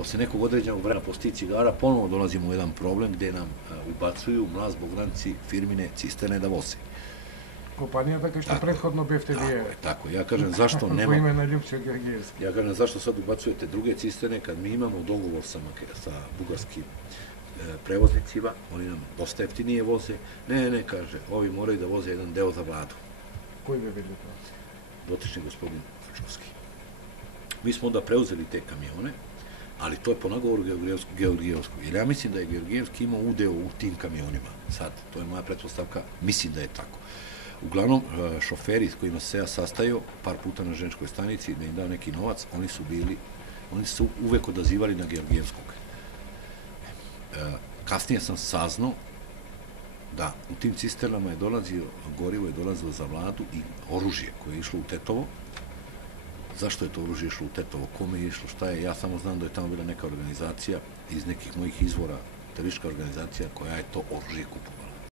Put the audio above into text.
posle nekog određenog vremena, posle tih cigara, ponovo dolazimo u jedan problem gde nam ubacuju mlaz bogdanci firmine cisterne da voze. Компанијата кај што претходно бевте вие. Tako, ja kažem zašto Во nema... име на Љупчо Георгиевски. Ja kažem zašto sad ubacujete druge cisterne kad mi imamo dogovor sa bugarskim prevoznicima, oni nam dosta jeftinije voze. Ne, kaže, ovi moraju da voze jedan deo za vladu. Кој бе били тоа? Dotični gospodin Frčkovski. Mi smo onda preuzeli te kamione, ali to je po nagovoru Georgijevskog. Jer ja mislim da je Georgijevski imao udeo u tim kamionima. Sad, to je moja pretpostavka, mislim da je tako. Uglavnom, šoferi s kojima se ja sastajao par puta na ženičkoj stanici, da im dao neki novac, oni su uvek odazivali na Georgijevskog. Kasnije sam saznao da u tim cisternama je dolazio, gorivo je dolazilo za vladu i oružje koje je išlo u Tetovo. Zašto je to oružje išlo u Tetovo? Kome je išlo? Šta je? Ja samo znam da je tamo bila neka organizacija iz nekih mojih izvora, teroristička organizacija koja je to oružje kupovala.